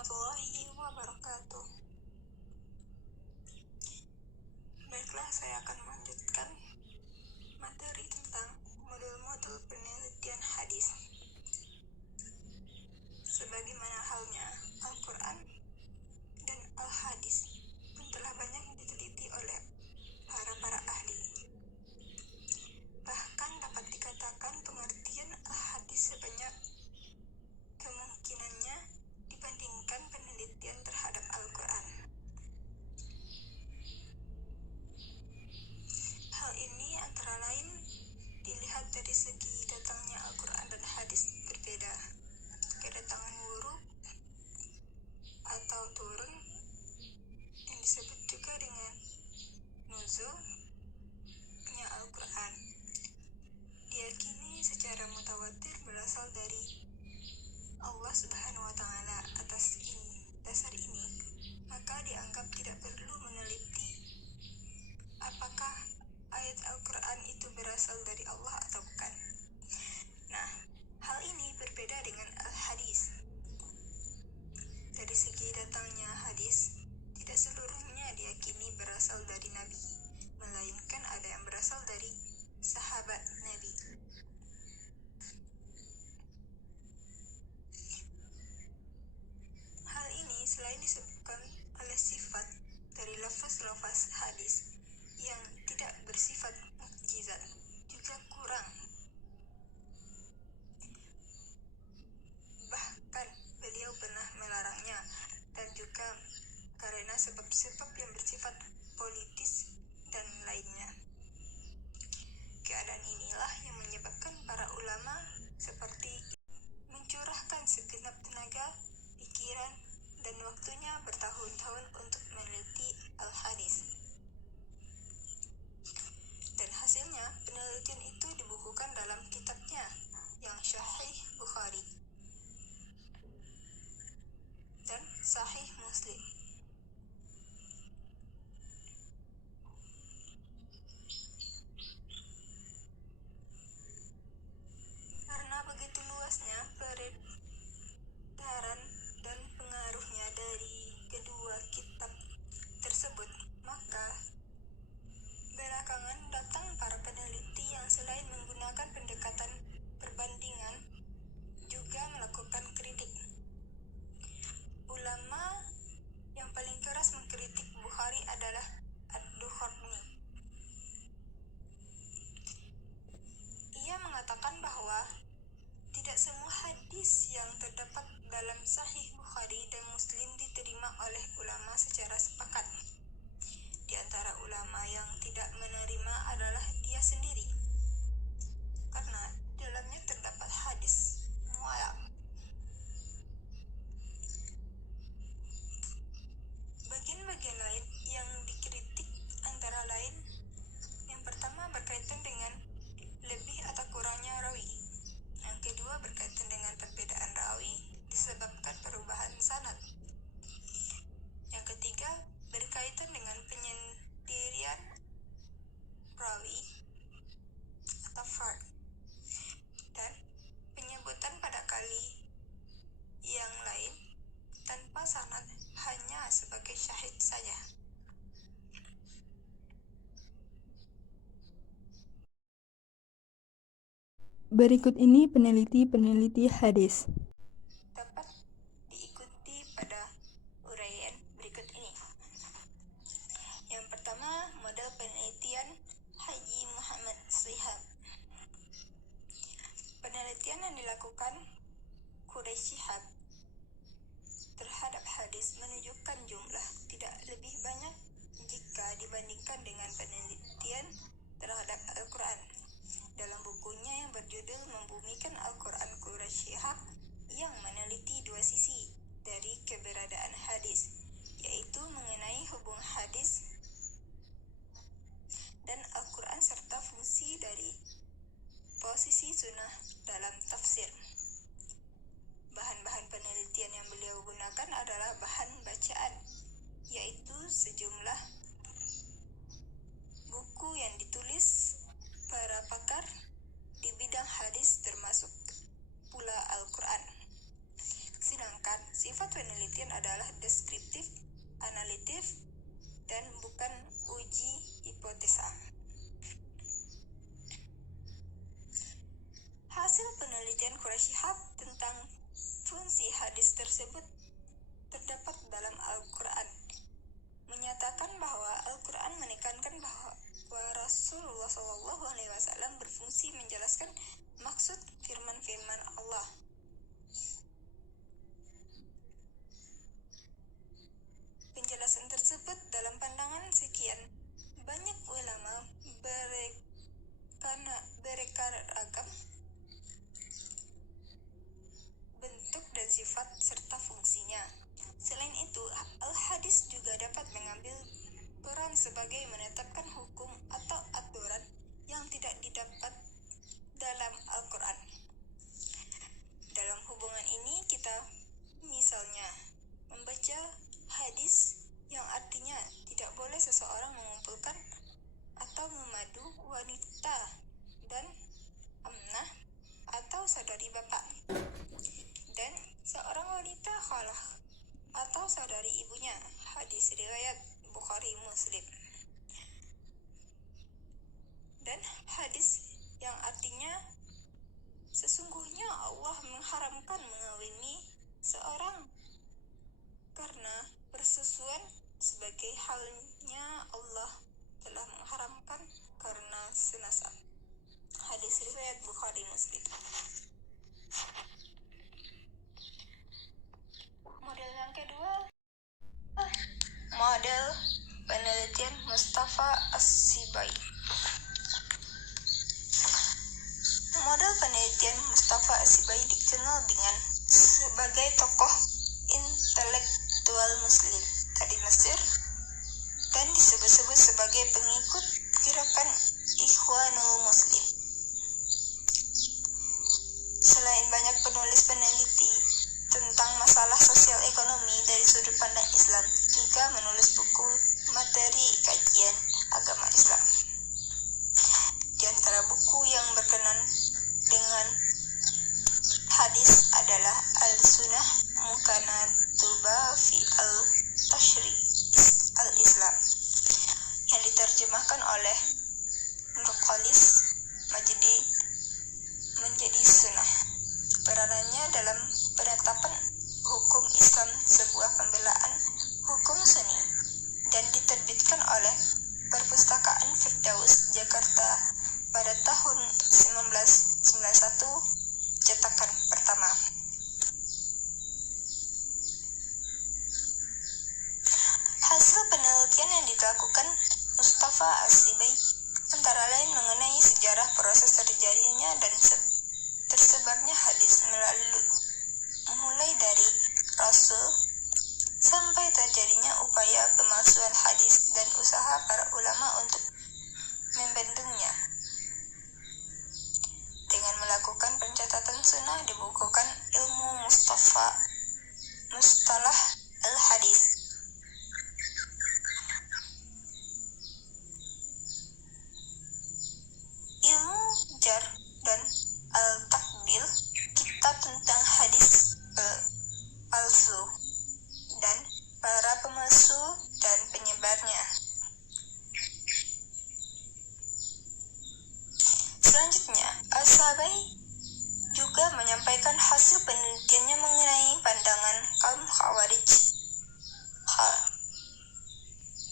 warahmatullahi wabarakatuh. Baiklah, saya akan melanjutkan materi tentang modul-modul penelitian hadis. Sebagaimana halnya Al-Quran dan Al-Hadis pun telah banyak diteliti oleh para ahli. Bahkan dapat dikatakan pengertian Al-Hadis sebanyak kemungkinannya dibandingkan penelitian terhadap Al-Quran. Hal ini antara lain dilihat dari segi datangnya Al-Quran dan hadis berbeda. Kedatangan wurud atau turun yang disebut juga dengan nuzulnya Al-Quran diyakini secara mutawatir berasal dari Allah Subhanahu wa Ta'ala. Atas dasar ini, maka dianggap tidak perlu meneliti apakah ayat Al-Quran itu berasal dari Allah atau bukan. Nah, hal ini berbeda dengan Al-Hadis. Dari segi datangnya hadis, tidak seluruhnya diyakini berasal dari Nabi, melainkan ada yang berasal dari sahabat Nabi. Hal ini selain disebabkan oleh sifat dari lafaz-lafaz hadis yang tidak bersifat mukjizat, juga kurang. Bahkan beliau pernah melarangnya, dan juga karena sebab-sebab yang bersifat politis dan lainnya. Keadaan inilah yang menyebabkan para ulama seperti mencurahkan segenap tenaga, pikiran, dan waktunya bertahun-tahun untuk meneliti Al-Hadis. Dan hasilnya, penelitian itu dibukukan dalam kitabnya yang Sahih Bukhari dan Sahih Muslim. Karena begitu luasnya peredaran dan pengaruhnya dari kedua kitab tersebut, maka belakangan datang para peneliti yang selain menggunakan pendekatan perbandingan, juga melakukan kritik. Ulama yang paling keras mengkritik Bukhari adalah Ad-Dukhani. Ia mengatakan bahwa tidak semua hadis yang terdapat dalam Sahih Bukhari dan Muslim diterima oleh ulama secara sepakat. Di antara ulama yang tidak menerima adalah dia sendiri, karena di dalamnya terdapat hadis mu'allaq. Bagian-bagian lain yang dikritik antara lain, yang pertama berkaitan dengan lebih atau kurangnya rawi. Yang kedua berkaitan dengan perbedaan rawi disebabkan perubahan sanad. Yang ketiga berkaitan dengan penyendirian rawi atau fard, dan penyebutan pada kali yang lain tanpa sanad hanya sebagai syahid saja. Berikut ini peneliti-peneliti hadis. Dapat diikuti pada uraian berikut ini. Yang pertama, model penelitian Haji Muhammad Shihab. Penelitian yang dilakukan Quraisy Shihab terhadap hadis menunjukkan jumlah tidak lebih banyak jika dibandingkan dengan penelitian terhadap Al-Quran. Dalam bukunya yang berjudul Membumikan Al-Quran, Quraisy Shihab yang meneliti dua sisi dari keberadaan hadis, yaitu mengenai hubungan hadis dan Al-Quran serta fungsi dari posisi sunnah dalam tafsir. Bahan-bahan penelitian yang beliau gunakan adalah bahan bacaan, yaitu sejumlah buku yang ditulis para pakar di bidang hadis termasuk pula Al-Quran. Sedangkan sifat penelitian adalah deskriptif, analitif, dan bukan uji hipotesa. Hasil penelitian Quraisy Shihab tentang fungsi hadis tersebut terdapat dalam Al-Quran, menyatakan bahwa Al-Quran menekankan bahwa Rasulullah SAW berfungsi menjelaskan maksud firman-firman Allah. Penjelasan tersebut dalam pandangan sekian banyak ulama beraneka ragam bentuk dan sifat serta fungsinya. Selain itu, al-hadis juga dapat mengambil peran sebagai menetapkan hukum atau aturan yang tidak didapat dalam Al-Quran. Dalam hubungan ini kita misalnya membaca hadis yang artinya tidak boleh seseorang mengumpulkan atau memadu wanita dan amnah atau saudari bapak, dan seorang wanita khalah atau saudari ibunya. Hadis riwayat Bukhari Muslim. Dan hadis yang artinya sesungguhnya Allah mengharamkan mengawini seorang karena persusuan, sebagai halnya Allah telah mengharamkan karena senasab. Hadis riwayat Bukhari Muslim. Model yang kedua, model penelitian Mustafa As-Sibai. Model penelitian Mustafa As-Sibai dikenal dengan sebagai tokoh intelektual Muslim dari Mesir dan disebut-sebut sebagai pengikut gerakan Ikhwanul Muslim. Selain banyak penulis peneliti tentang masalah sosial ekonomi dari sudut pandang Islam, juga menulis buku materi kajian agama Islam. Di antara buku yang berkenan dengan hadis adalah Al-Sunnah Mukanatuba fi Al-Tashri Al-Islam yang diterjemahkan oleh Nurkhalis Majdi menjadi sunnah. Peranannya dalam penetapan hukum Islam sebuah pembelaan hukum Sunni dan diterbitkan oleh Perpustakaan Firdaus Jakarta pada tahun 1991, cetakan pertama. Hasil penelitian yang dilakukan Mustafa As-Sibai antara lain mengenai sejarah proses terjadinya dan tersebarnya hadis mulai dari Rasul sampai terjadinya upaya pemalsuan hadis dan usaha para ulama untuk membendungnya. Dengan melakukan pencatatan sunnah dibukukan ilmu Mustalah al-Hadis. Ilmu Jar dan Al-Takbil, kitab tentang hadis palsu dan para pemalsu dan penyebarnya. Selanjutnya, As-Sabai juga menyampaikan hasil penelitiannya mengenai pandangan kaum Khawarij,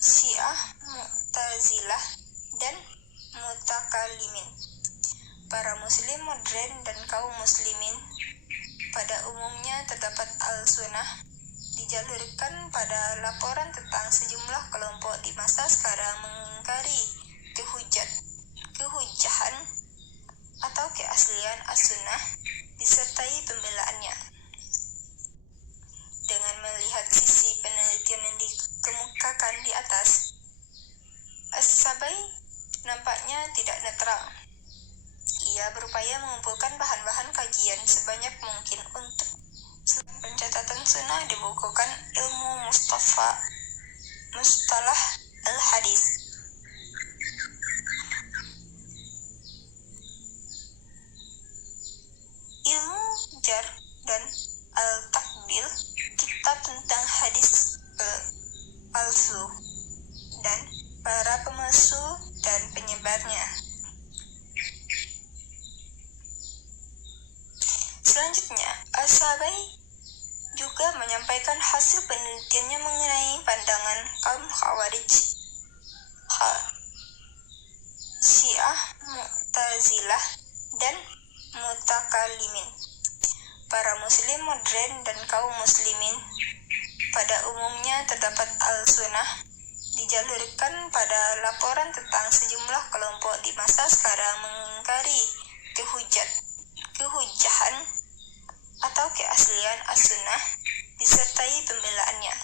Syiah, Mu'tazilah, dan Mutakalimin. Para muslim modern dan kaum muslimin pada umumnya terdapat al-sunnah dijalurkan pada laporan tentang sejumlah kelompok di masa sekarang mengingkari kehujahan atau keaslian as-sunnah disertai pembelaannya. Dengan melihat sisi penelitian yang dikemukakan di atas, As-Sabai nampaknya tidak netral. Ia berupaya mengumpulkan bahan-bahan kajian sebanyak mungkin untuk pencatatan sunnah dibukukan ilmu Mustalah al-Hadis. Ilmu Jar dan Al-Takbil, hadis palsu dan para pemalsu dan penyebarnya. Selanjutnya, As-Sabai juga menyampaikan hasil penelitiannya mengenai pandangan kaum Khawarij, Syiah, Mu'tazilah, dan Mutakalimin. Para muslim modern dan kaum muslimin pada umumnya terdapat al-sunnah dijalurkan pada laporan tentang sejumlah kelompok di masa sekarang mengingkari kehujahan atau keaslian as-sunnah disertai pembelaannya.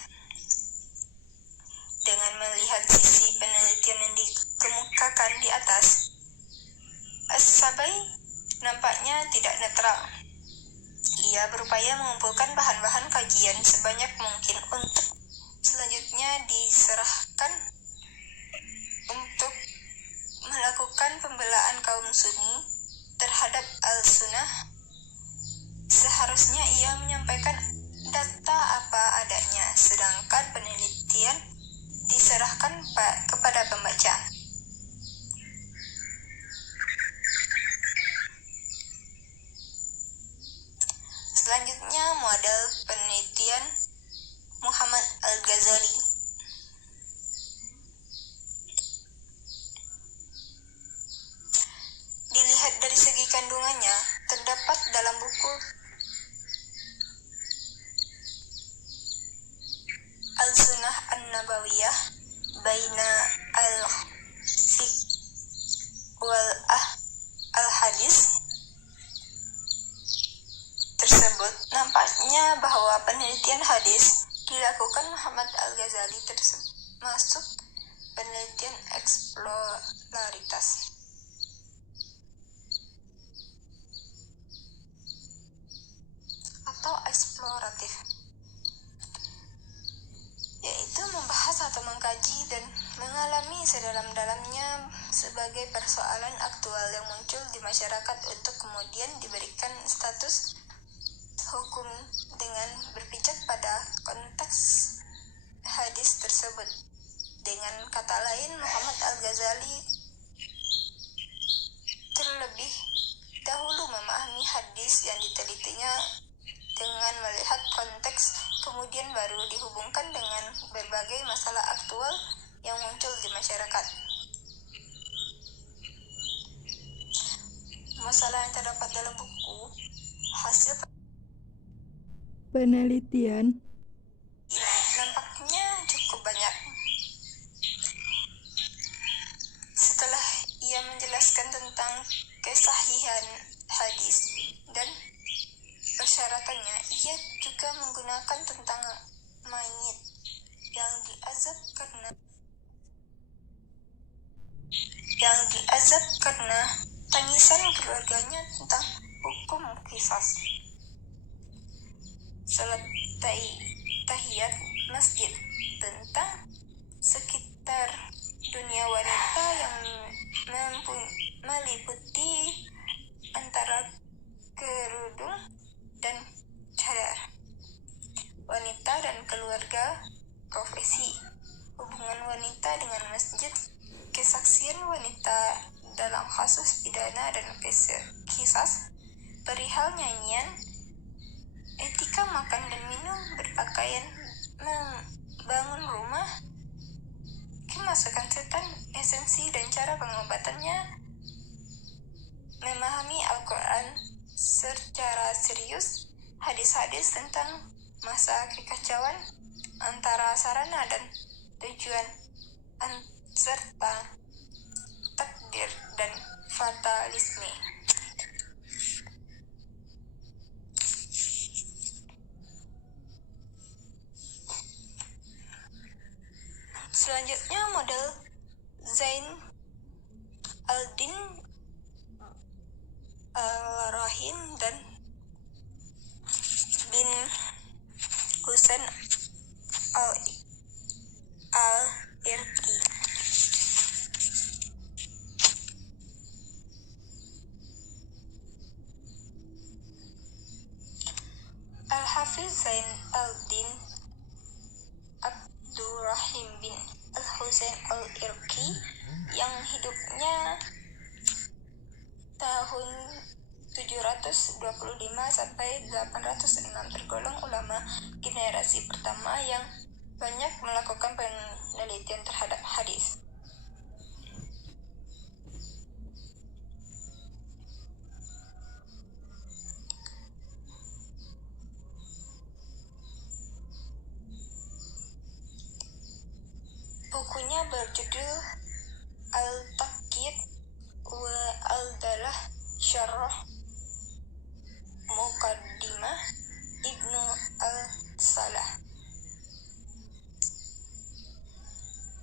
Dengan melihat sisi penelitian yang dikemukakan di atas, As-Sabai nampaknya tidak netral. Ia berupaya mengumpulkan bahan-bahan kajian sebanyak mungkin untuk selanjutnya diserahkan untuk melakukan pembelaan kaum Sunni terhadap al-sunnah. Seharusnya ia menyampaikan data apa adanya, sedangkan penelitian diserahkan kepada pembaca. Selanjutnya, model penelitian Muhammad Al-Ghazali. Dilihat dari segi kandungannya, terdapat dalam buku Al-Sunnah An-Nabawiyah Baina Al-Fiqh wal Al-Hadis tersebut, nampaknya bahwa penelitian hadis dilakukan Muhammad Al-Ghazali termasuk penelitian eksplorativitas atau eksploratif, yaitu membahas atau mengkaji dan mengalami sedalam-dalamnya sebagai persoalan aktual yang muncul di masyarakat untuk kemudian diberikan status hukum dengan berpijak pada konteks hadis tersebut. Dengan kata lain, Muhammad Al-Ghazali terlebih dahulu memahami hadis yang ditelitinya dengan melihat konteks, kemudian baru dihubungkan dengan berbagai masalah aktual yang muncul di masyarakat. Masalah yang terdapat dalam buku hasil penelitian nampaknya cukup banyak. Setelah ia menjelaskan tentang kesahihan hadis dan persyaratannya, ia juga menggunakan tentang mayit yang diazab karena tangisan keluarganya tentang hukum qisas. Salat tahiyat masjid tentang sekitar dunia wanita yang meliputi antara kerudung dan cadar, wanita dan keluarga, profesi, hubungan wanita dengan masjid, kesaksian wanita dalam kasus pidana dan qisas, perihal nyanyian, etika makan dan minum, berpakaian, membangun rumah, kemasukan setan, esensi dan cara pengobatannya, memahami Al-Quran secara serius, hadis-hadis tentang masa kekacauan antara sarana dan tujuan, serta takdir dan fatalisme. Selanjutnya, model Zain al-Din al-Rahim dan bin Husain al-Irqi. Al-Hafiz Zain al-Din Abdurrahim bin Al-Husain Al-Irqi yang hidupnya tahun 725 sampai 806, tergolong ulama generasi pertama yang banyak melakukan penelitian terhadap hadis. Bukunya berjudul Al-Taqyid wa Al-Dalah Syarah Muqaddimah Ibnu Al-Salah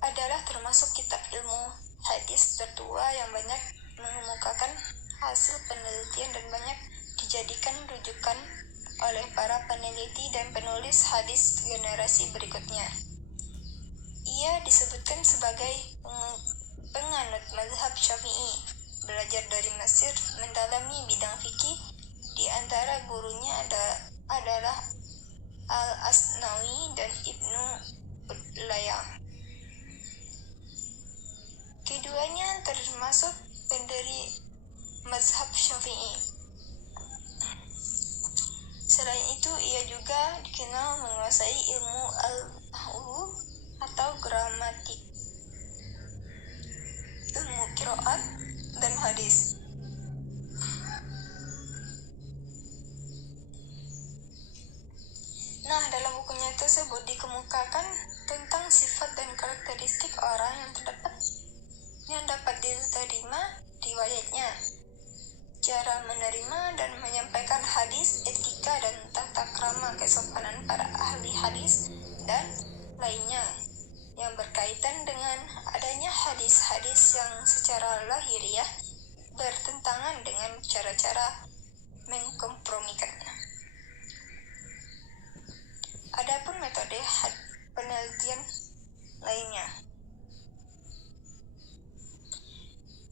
adalah termasuk kitab ilmu hadis tertua yang banyak mengemukakan hasil penelitian dan banyak dijadikan rujukan oleh para peneliti dan penulis hadis generasi berikutnya. Ia disebutkan sebagai penganut mazhab Syafi'i, belajar dari Mesir, mendalami bidang fikih. Di antara gurunya adalah Al-Asnawi dan Ibnu Ulayah. Keduanya termasuk pendiri mazhab Syafi'i. Selain itu, ia juga dikenal menguasai ilmu al-nahwu atau gramatik, ilmu qiraat dan hadis. Nah, dalam bukunya tersebut dikemukakan tentang sifat dan karakteristik orang yang dapat diterima riwayatnya, cara menerima dan menyampaikan hadis, etika dan tata krama kesopanan para ahli hadis, dan lainnya yang berkaitan dengan adanya hadis-hadis yang secara lahiriah bertentangan dengan cara-cara mengkompromikannya. Adapun metode penelitian lainnya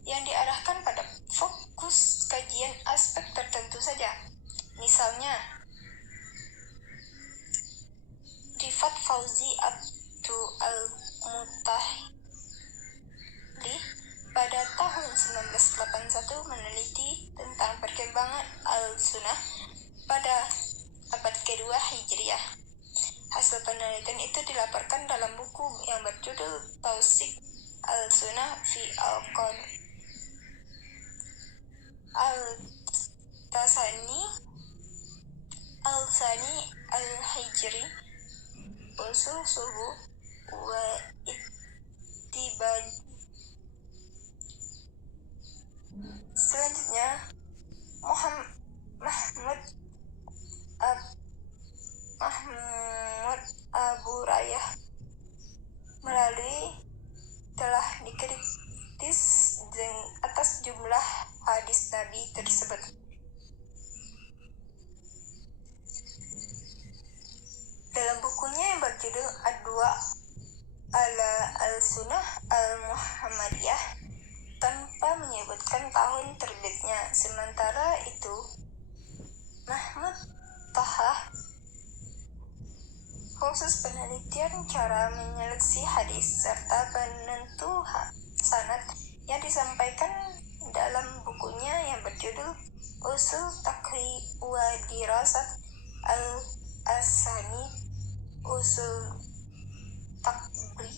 yang diarahkan pada fokus kajian aspek tertentu saja. Misalnya, Rifat Fauzi Abdu Al-Mutahli pada tahun 1981 meneliti tentang perkembangan al-sunnah pada abad kedua Hijriah. Hasil penelitian itu dilaporkan dalam buku yang berjudul Tausik al-Sunnah fi Al-Tasani Al-Hijri Usul Subuh wa Ittibad. Selanjutnya, Mahmud Abu Rayah melalui telah dikritis atas jumlah hadis Nabi tersebut. Dalam bukunya yang berjudul Ad-Dua ala al-Sunnah al-Muhammadiyah tanpa menyebutkan tahun terbitnya. Sementara itu, Mahmud Taha khusus penelitian cara menyeleksi hadis serta penentu sanad yang disampaikan dalam bukunya yang berjudul Usul Takri wa Dirasat Al-Asani Usul Takri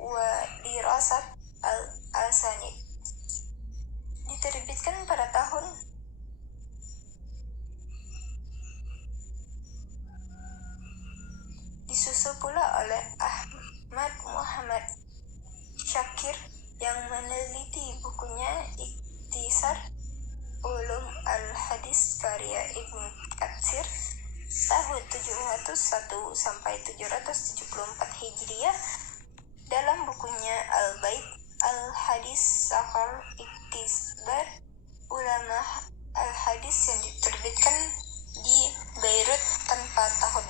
wa Dirasat Al-Asani diterbitkan pada tahun disusul pula oleh Ahmad Muhammad Syakir yang meneliti bukunya Ikhtisar Ulum Al-Hadis karya Ibnu Katsir tahun 701 sampai 774 Hijriah. Dalam bukunya Al-Bait Al-Hadis Sahar Ikhtisar Ulama Al-Hadis yang diterbitkan di Beirut tanpa tahun.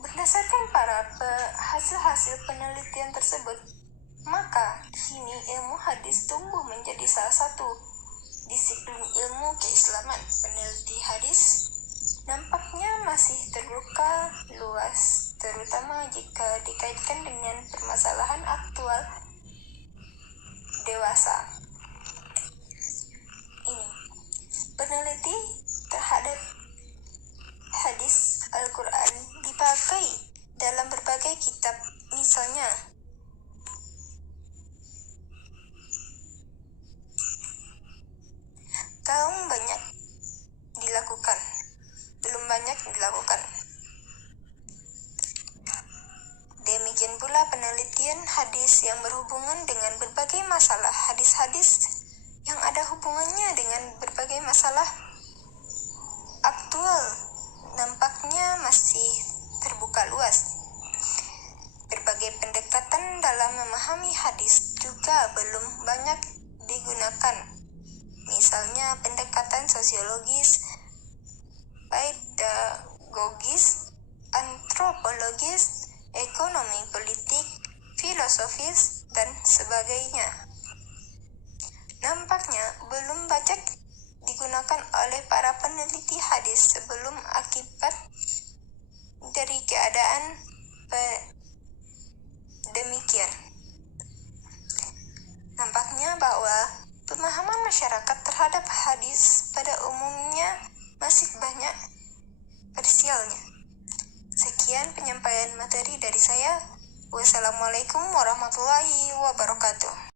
Berdasarkan para hasil penelitian tersebut, maka kini ilmu hadis tumbuh menjadi salah satu disiplin ilmu keislaman, peneliti hadis nampaknya masih terbuka luas, terutama jika dikaitkan dengan permasalahan aktual dewasa. Ini peneliti terhadap hadis Al-Quran dipakai dalam berbagai kitab, misalnya belum banyak dilakukan. Demikian pula penelitian hadis yang berhubungan dengan berbagai masalah. Hadis-hadis yang ada hubungannya dengan berbagai masalah aktual nampaknya masih terbuka luas. Berbagai pendekatan dalam memahami hadis juga belum banyak digunakan. Misalnya pendekatan sosiologis, pedagogis, antropologis, ekonomi politik, filosofis, dan sebagainya. Nampaknya belum banyak digunakan oleh para peneliti hadis sebelum akibat dari keadaan demikian. Nampaknya bahwa pemahaman masyarakat terhadap hadis pada umumnya masih banyak parsialnya. Sekian penyampaian materi dari saya. Wassalamualaikum warahmatullahi wabarakatuh.